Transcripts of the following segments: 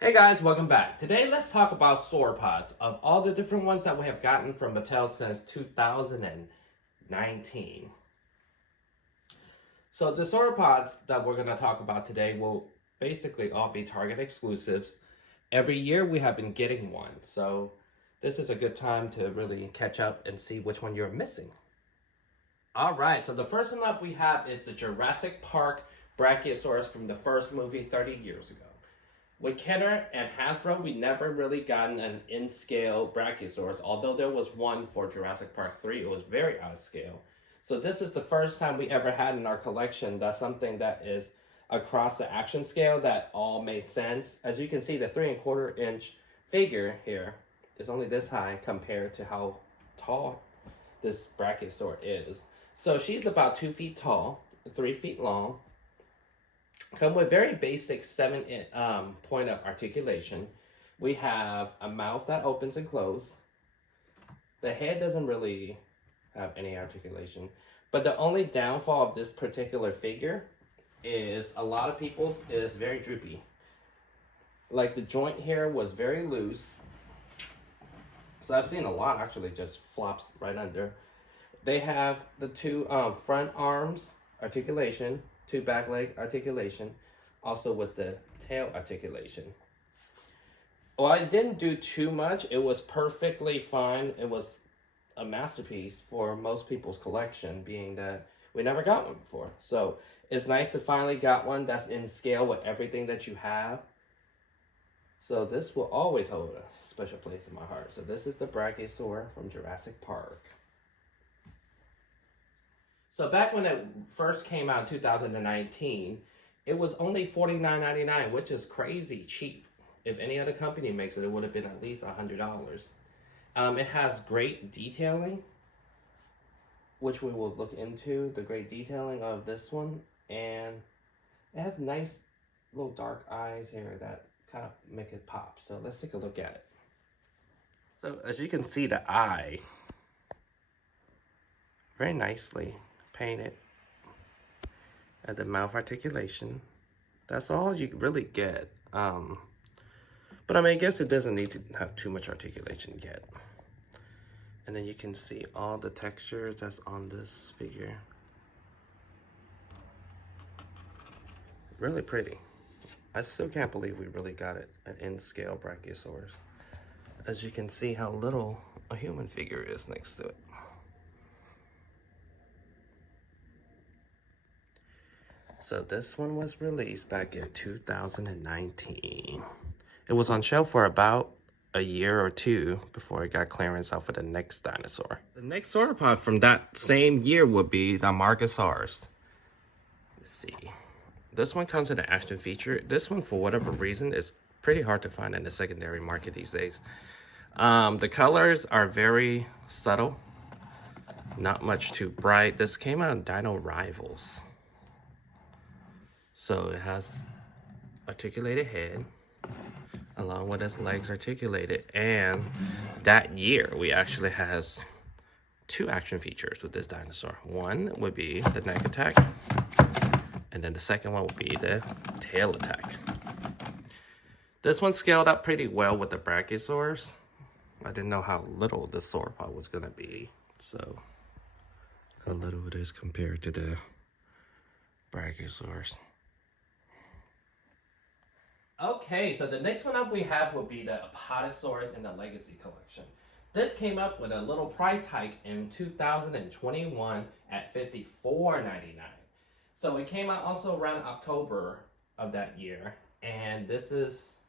Hey guys, welcome back. Today let's talk about sauropods. Of all the different ones that we have gotten from Mattel since 2019. So the sauropods that we're going to talk about today will basically all be Target exclusives. Every year we have been getting one. So this is a good time to really catch up and see which one you're missing. Alright, so the first one up we have is the Jurassic Park Brachiosaurus from the first movie 30 years ago. With Kenner and Hasbro, we never really gotten an in-scale Brachiosaurus, although there was one for Jurassic Park 3. It was very out of scale. So this is the first time we ever had in our collection that's something that is across the action scale that all made sense. As you can see, the 3¼ inch figure here is only this high compared to how tall this Brachiosaur is. So she's about 2 feet tall, 3 feet long. Come with very basic 7 point of articulation. We have a mouth that opens and closes. The head doesn't really have any articulation. But the only downfall of this particular figure is a lot of people's is very droopy. Like the joint here was very loose. So I've seen a lot actually just flops right under. They have the two front arms articulation, 2 back leg articulation, also with the tail articulation. Well, I didn't do too much. It was perfectly fine. It was a masterpiece for most people's collection, being that we never got one before. So it's nice to finally got one that's in scale with everything that you have. So this will always hold a special place in my heart. So this is the Brachiosaur from Jurassic Park. So back when it first came out in 2019, it was only $49.99, which is crazy cheap. If any other company makes it, it would have been at least $100. It has great detailing, which we will look into, the great detailing of this one. And it has nice little dark eyes here that kind of make it pop. So let's take a look at it. So as you can see, the eye, very nicely painted, and the mouth articulation. That's all you really get. But I mean, I guess it doesn't need to have too much articulation yet. And then you can see all the textures that's on this figure. Really pretty. I still can't believe we really got it, an in-scale Brachiosaurus. As you can see how little a human figure is next to it. So this one was released back in 2019. It was on shelf for about a year or two before it got clearance out for the next dinosaur. The next sauropod from that same year would be the Amargasaurus. Let's see. This one comes in an action feature. This one, for whatever reason, is pretty hard to find in the secondary market these days. The colors are very subtle. Not much too bright. This came out in Dino Rivals. So it has articulated head, along with its legs articulated. And that year, we actually has 2 action features with this dinosaur. One would be the neck attack, and then the second one would be the tail attack. This one scaled up pretty well with the Brachiosaurus. I didn't know how little the sauropod was going to be. So how little it is compared to the Brachiosaurus. Okay, so the next one up we have will be the Apatosaurus in the Legacy Collection. This came up with a little price hike in 2021 at $54.99. So it came out also around October of that year. And this is,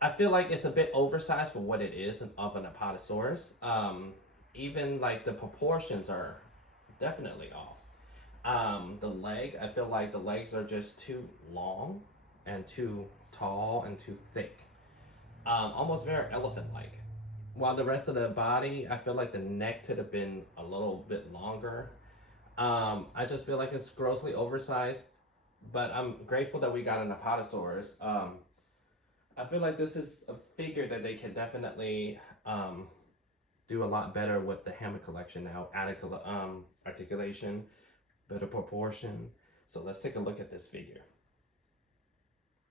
I feel like it's a bit oversized for what it is of an Apatosaurus. Even like the proportions are definitely off. The leg, I feel like the legs are just too long and too tall and too thick. Almost very elephant-like. While the rest of the body, I feel like the neck could have been a little bit longer. I just feel like it's grossly oversized, but I'm grateful that we got an Apatosaurus. I feel like this is a figure that they can definitely do a lot better with the Hammond Collection now. Added articulation, better proportion. So let's take a look at this figure.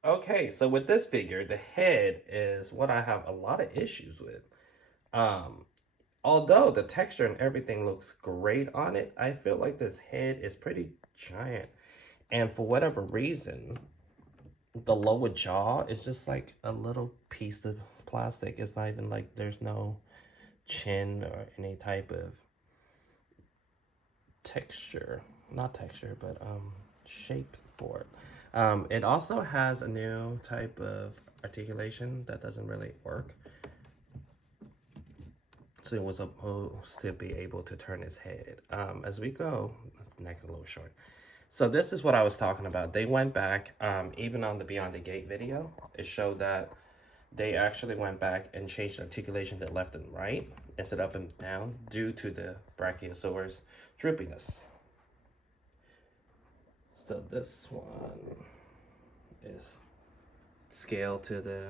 Okay, so with this figure, the head is what I have a lot of issues with. Um, Although the texture and everything looks great on it, I feel like this head is pretty giant. And for whatever reason, the lower jaw is just like a little piece of plastic. It's not even like there's no chin or any type of texture. Not texture, but shape for it. It also has a new type of articulation that doesn't really work. So it was supposed to be able to turn his head. As we go, neck a little short. So this is what I was talking about. They went back, even on the Beyond the Gate video, it showed that they actually went back and changed articulation to left and right instead of up and down due to the Brachiosaurus droopiness. So this one is scaled to the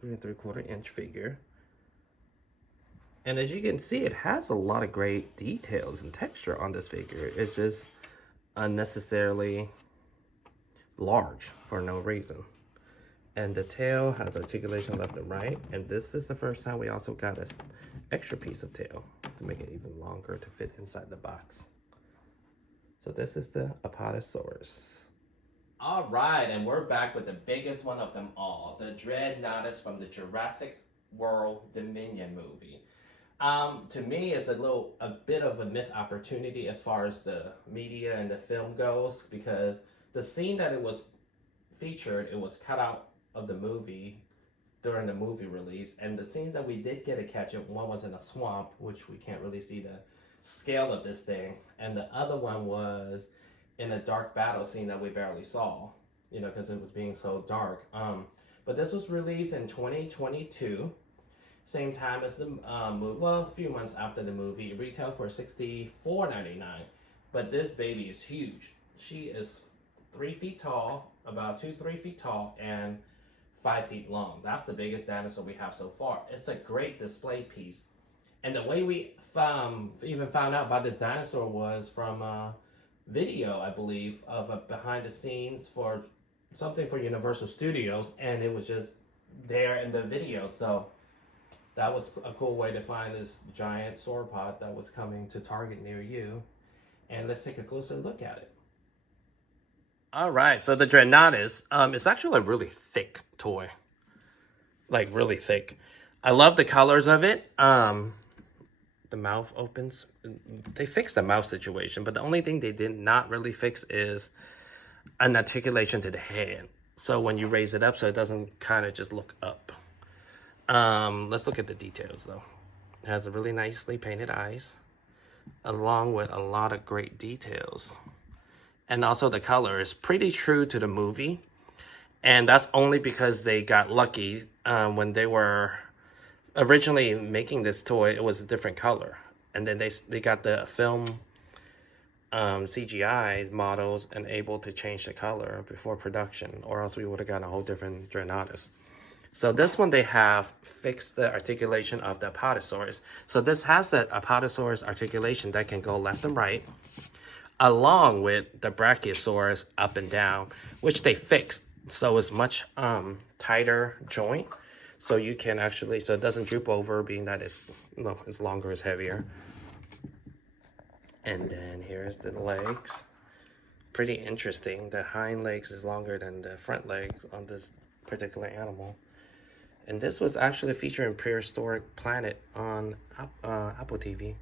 3 3/4 inch figure. And as you can see, it has a lot of great details and texture on this figure. It's just unnecessarily large for no reason. And the tail has articulation left and right. And this is the first time we also got this extra piece of tail to make it even longer to fit inside the box. So this is the Apatosaurus. All right, and we're back with the biggest one of them all, the Dreadnoughtus from the Jurassic World Dominion movie. To me, it's a bit of a missed opportunity as far as the media and the film goes, because the scene that it was featured, it was cut out of the movie during the movie release, and the scenes that we did get to catch it, one was in a swamp, which we can't really see the scale of this thing, and the other one was in a dark battle scene that we barely saw, because it was being so dark. But this was released in 2022. Same time as the movie, well, a few months after the movie. It retailed for $64.99. But this baby is huge. She is 3 feet tall, about 3 feet tall, and 5 feet long. That's the biggest dinosaur we have so far. It's a great display piece. And the way we even found out about this dinosaur was from a video, I believe, of a behind the scenes for something for Universal Studios. And it was just there in the video. So that was a cool way to find this giant sauropod that was coming to Target near you. And let's take a closer look at it. All right, so the Dreadnoughtus, it's actually a really thick toy. Like, really thick. I love the colors of it. The mouth opens. They fixed the mouth situation, but the only thing they did not really fix is an articulation to the head. So when you raise it up, so it doesn't kind of just look up. Let's look at the details though. It has a really nicely painted eyes, along with a lot of great details. And also the color is pretty true to the movie. And that's only because they got lucky. When they were originally making this toy, it was a different color. And then they got the film CGI models and able to change the color before production, or else we would have gotten a whole different Dreadnoughtus. So this one, they have fixed the articulation of the Apatosaurus. So this has the Apatosaurus articulation that can go left and right, along with the Brachiosaurus up and down, which they fixed. So it's much tighter joint. So you can actually, so it doesn't droop over, being that it's longer, it's heavier. And then here's the legs. Pretty interesting. The hind legs is longer than the front legs on this particular animal. And this was actually featured in Prehistoric Planet on Apple TV.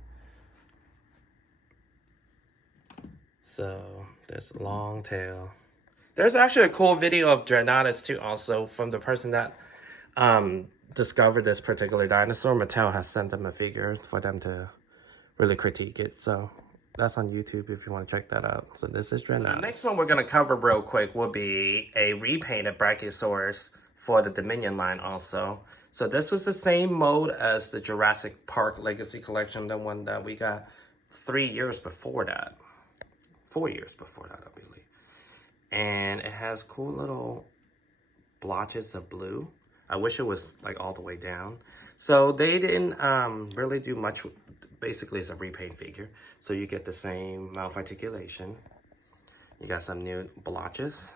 So there's a long tail. There's actually a cool video of Dreadnoughtus too, also from the person that discovered this particular dinosaur. Mattel has sent them a figure for them to really critique it. So that's on YouTube if you want to check that out. So this is Dreadnoughtus. The next one we're going to cover real quick will be a repainted Brachiosaurus for the Dominion line also. So this was the same mode as the Jurassic Park Legacy Collection, the one that we got 3 years before that. 4 years before that, I believe. And it has cool little blotches of blue. I wish it was like all the way down. So they didn't really do much. Basically, it's a repaint figure. So you get the same mouth articulation. You got some new blotches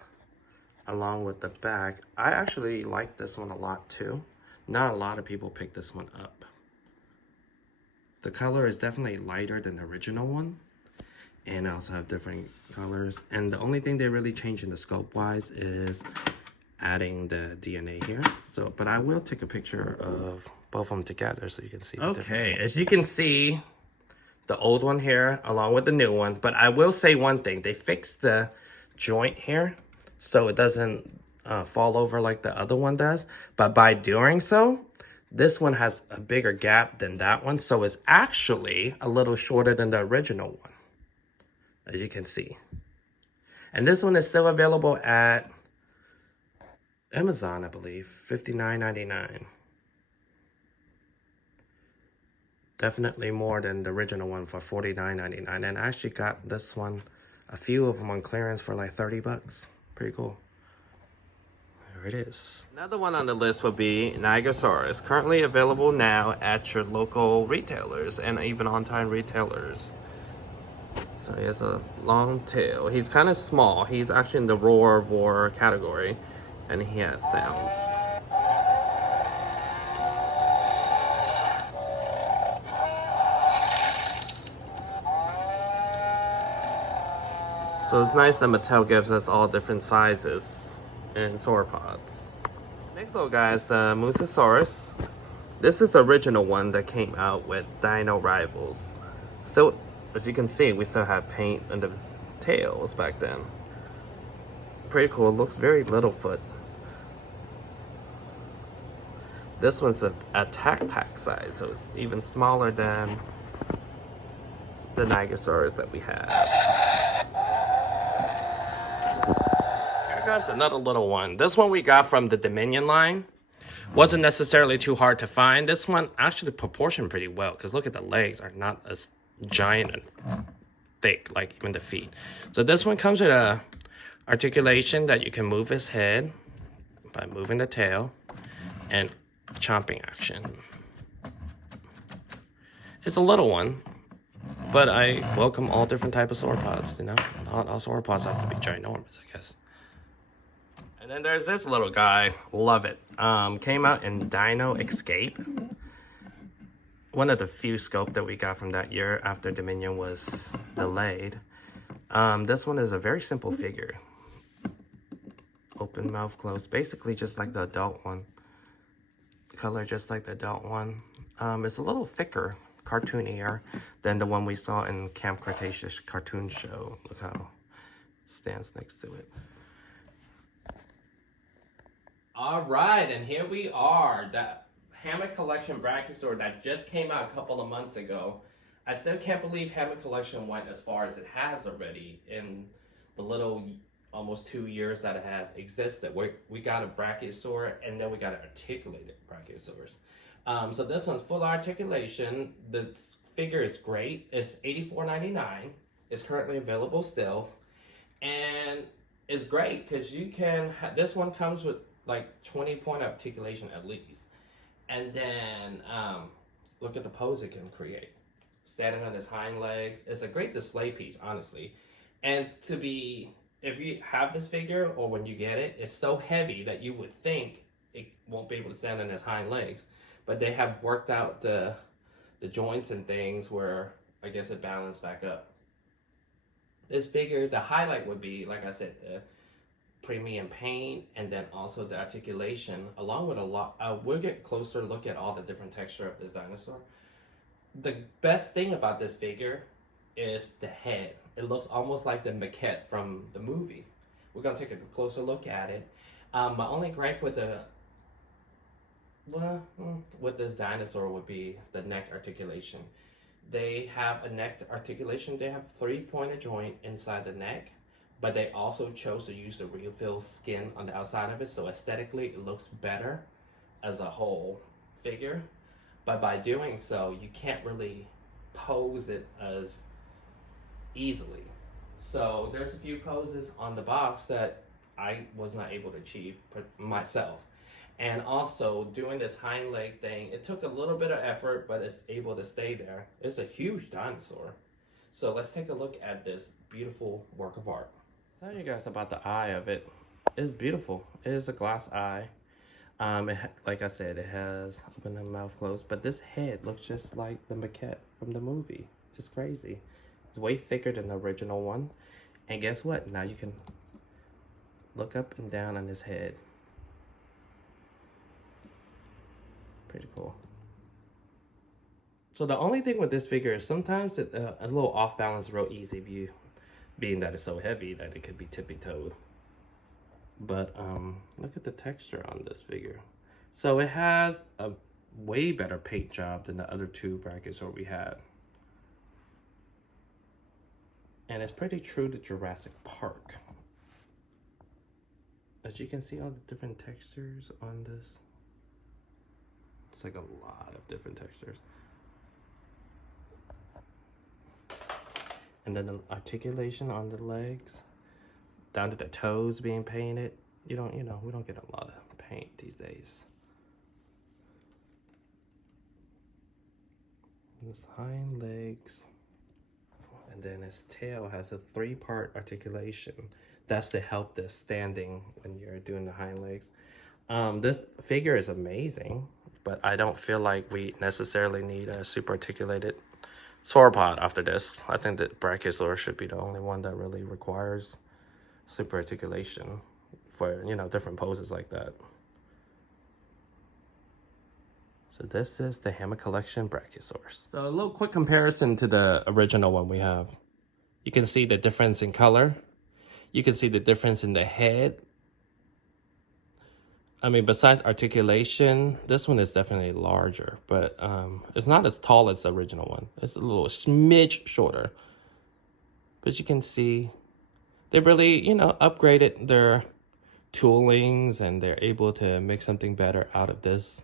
along with the back. I actually like this one a lot too. Not a lot of people pick this one up. The color is definitely lighter than the original one. And I also have different colors. And the only thing they really changed in the scope wise is adding the DNA here. So, but I will take a picture of both of them together so you can see the difference. Okay, as you can see, the old one here along with the new one. But I will say one thing. They fixed the joint here so it doesn't fall over like the other one does. But by doing so, this one has a bigger gap than that one. So it's actually a little shorter than the original one, as you can see. And this one is still available at Amazon, I believe, $59.99. Definitely more than the original one for $49.99. And I actually got this one, a few of them on clearance for like 30 bucks. Pretty cool. There it is. Another one on the list would be Amargasaurus, currently available now at your local retailers and even on-time retailers. So he has a long tail. He's kind of small. He's actually in the roar category, and he has sounds. So it's nice that Mattel gives us all different sizes in sauropods. Next little guy is the Mamenchisaurus. This is the original one that came out with Dino Rivals. So as you can see, we still have paint on the tails back then. Pretty cool. It looks very Littlefoot. This one's an attack pack size, so it's even smaller than the Amargasaurus that we have. Here comes another little one. This one we got from the Dominion line. Wasn't necessarily too hard to find. This one actually proportioned pretty well, because look at the legs are not as giant and thick like even the feet. So this one comes with a articulation that you can move his head by moving the tail and chomping action. It's a little one, but I welcome all different types of sauropods, you know? Not all sauropods have to be ginormous, I guess. And then there's this little guy. Love it. Came out in Dino Escape. One of the few scope that we got from that year after Dominion was delayed. This one is a very simple figure. Open mouth, closed. Basically just like the adult one. Color just like the adult one. It's a little thicker, cartoonier than the one we saw in Camp Cretaceous cartoon show. Look how it stands next to it. All right, and here we are. That Hammond Collection Brachiosaurus that just came out a couple of months ago. I still can't believe Hammond Collection went as far as it has already in the little almost 2 years that it had existed. We got a Brachiosaurus, and then we got an articulated Brachiosaurus. So this one's full articulation. The figure is great. It's $84.99. It's currently available still, and it's great because you can. This one comes with like 20-point articulation at least, and then look at the pose it can create. Standing on his hind legs. It's a great display piece, honestly. And if you have this figure or when you get it, it's so heavy that you would think it won't be able to stand on his hind legs. But they have worked out the joints and things where I guess it balanced back up. This figure, the highlight would be, like I said, the premium paint and then also the articulation, along with a lot. We'll get closer look at all the different texture of this dinosaur. The best thing about this figure is the head. It looks almost like the maquette from the movie. We're gonna take a closer look at it. My only gripe with with this dinosaur would be the neck articulation. They have a neck articulation. They have 3-pointed joint inside the neck, but they also chose to use the real skin on the outside of it, so aesthetically it looks better as a whole figure. But by doing so, you can't really pose it as easily. So there's a few poses on the box that I was not able to achieve myself. And also doing this hind leg thing, it took a little bit of effort, but it's able to stay there. It's a huge dinosaur. So let's take a look at this beautiful work of art. Tell you guys about the eye of it. It's beautiful. It is a glass eye. Like I said, it has open and mouth closed, but this head looks just like the maquette from the movie. It's crazy. It's way thicker than the original one. And guess what? Now you can look up and down on his head. Pretty cool. So the only thing with this figure is sometimes it, a little off balance real easy if you, being that it's so heavy that it could be tippy-toed. But look at the texture on this figure. So it has a way better paint job than the other two Brachiosaurus we had. And it's pretty true to Jurassic Park. As you can see, all the different textures on this. It's like a lot of different textures. And then the articulation on the legs, down to the toes being painted. We don't get a lot of paint these days. His hind legs. And then his tail has a 3-part articulation. That's to help the standing when you're doing the hind legs. This figure is amazing, but I don't feel like we necessarily need a super articulated sauropod after this. I think that Brachiosaurus should be the only one that really requires super articulation for, different poses like that. So this is the Hammond Collection Brachiosaurus. So a little quick comparison to the original one we have. You can see the difference in color. You can see the difference in the head. I mean, besides articulation, this one is definitely larger, but it's not as tall as the original one. It's a little smidge shorter. But you can see they really, upgraded their toolings and they're able to make something better out of this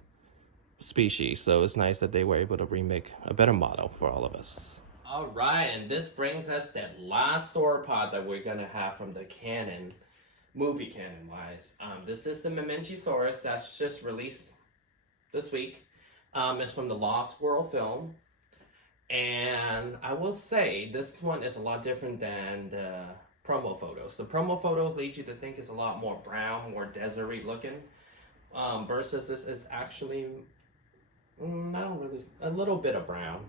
species. So it's nice that they were able to remake a better model for all of us. All right, and this brings us that last sauropod that we're gonna have from the canon. Movie canon wise, this is the Mamenchisaurus that's just released this week. It's from the Lost World film, and I will say this one is a lot different than the promo photos. The promo photos lead you to think it's a lot more brown, more desert-y looking, versus this is actually a little bit of brown,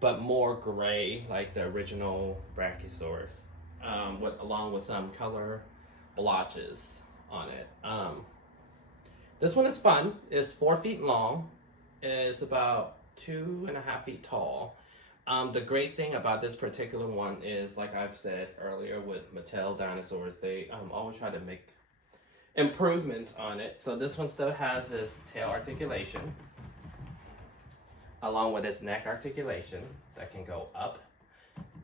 but more gray like the original Brachiosaurus, along with some color blotches on it. This one is fun. It's 4 feet long. It's about 2.5 feet tall. The great thing about this particular one is, like I've said earlier with Mattel dinosaurs, they always try to make improvements on it. So this one still has this tail articulation, along with its neck articulation that can go up.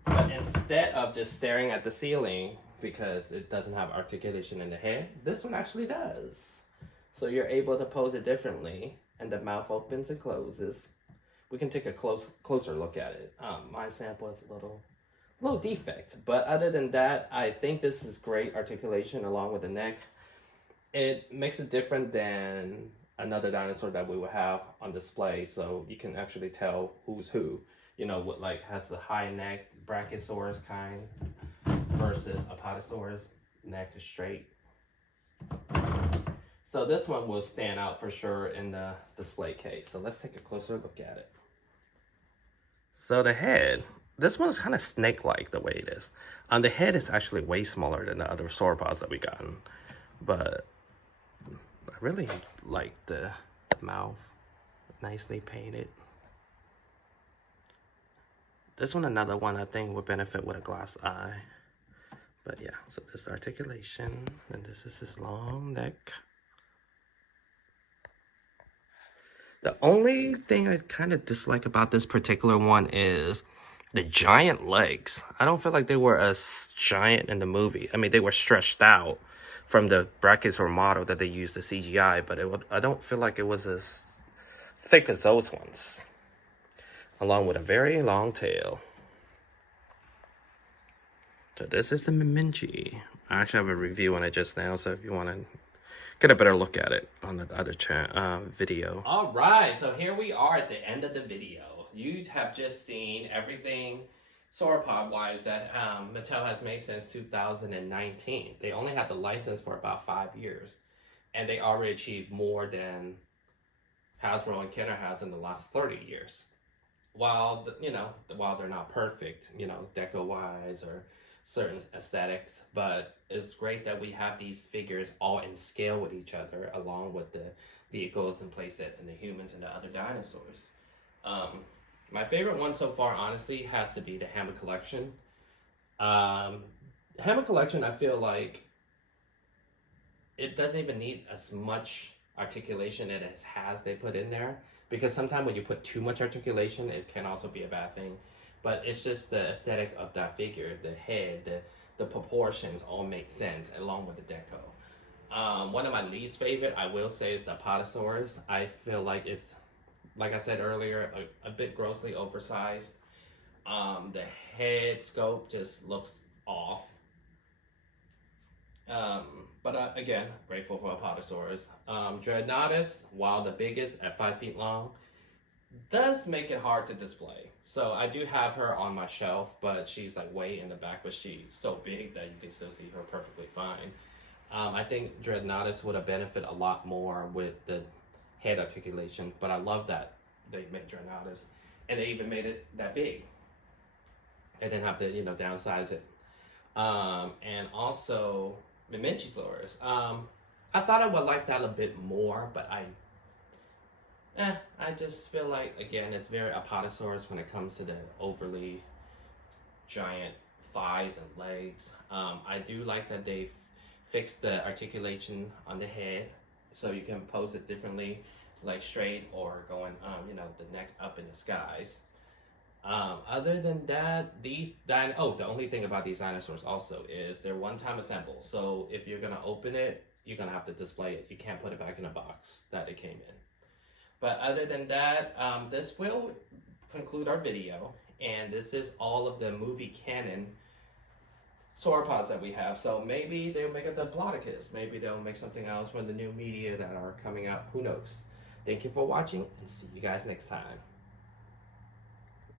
But instead of just staring at the ceiling, because it doesn't have articulation in the head, this one actually does. So you're able to pose it differently, and the mouth opens and closes. We can take a closer look at it. My sample is a little defect, but other than that, I think this is great articulation along with the neck. It makes it different than another dinosaur that we would have on display, so you can actually tell who's who. What has the high neck Brachiosaurus kind versus Apatosaurus, neck is straight. So this one will stand out for sure in the display case. So let's take a closer look at it. So the head, this one's kind of snake-like the way it is. The head is actually way smaller than the other sauropods that we gotten, but I really like the mouth, nicely painted. This one, another one I think would benefit with a glass eye. But yeah, so this articulation, and this is his long neck. The only thing I kind of dislike about this particular one is the giant legs. I don't feel like they were as giant in the movie. I mean, they were stretched out from the Brachiosaur model that they used the CGI, but I don't feel like it was as thick as those ones. Along with a very long tail. So this is the Mamenchi. I actually have a review on it just now, so if you want to get a better look at it on the other video. All right, so here we are at the end of the video. You have just seen everything sauropod wise that Mattel has made since 2019. They only had the license for about 5 years, and they already achieved more than Hasbro and Kenner has in the last 30 years. While while they're not perfect, deco wise or certain aesthetics, but it's great that we have these figures all in scale with each other, along with the vehicles and playsets and the humans and the other dinosaurs. My favorite one so far, honestly, has to be the Hammond Collection. Hammond Collection, I feel like it doesn't even need as much articulation as it has they put in there, because sometimes when you put too much articulation, it can also be a bad thing. But it's just the aesthetic of that figure, the head, the proportions all make sense along with the deco. One of my least favorite, I will say, is the Apatosaurus. I feel like it's, like I said earlier, a bit grossly oversized. The head scope just looks off. But again, grateful for Apatosaurus. Dreadnoughtus, while the biggest at 5 feet long, does make it hard to display. So I do have her on my shelf, but she's like way in the back, but she's so big that you can still see her perfectly fine. I think Dreadnoughtus would have benefited a lot more with the head articulation, but I love that they made Dreadnoughtus, and they even made it that big. They didn't have to, downsize it. And also Mamenchisaurus. I thought I would like that a bit more, but I just feel like, again, it's very Apatosaurus when it comes to the overly giant thighs and legs. I do like that they've fixed the articulation on the head, so you can pose it differently, like straight or going, the neck up in the skies. Other than that, the only thing about these dinosaurs also is they're one-time assemble. So if you're gonna open it, you're gonna have to display it. You can't put it back in a box that it came in. But other than that, this will conclude our video, and this is all of the movie canon sauropods that we have. So maybe they'll make a Diplodocus. Maybe they'll make something else from the new media that are coming out. Who knows? Thank you for watching, and see you guys next time.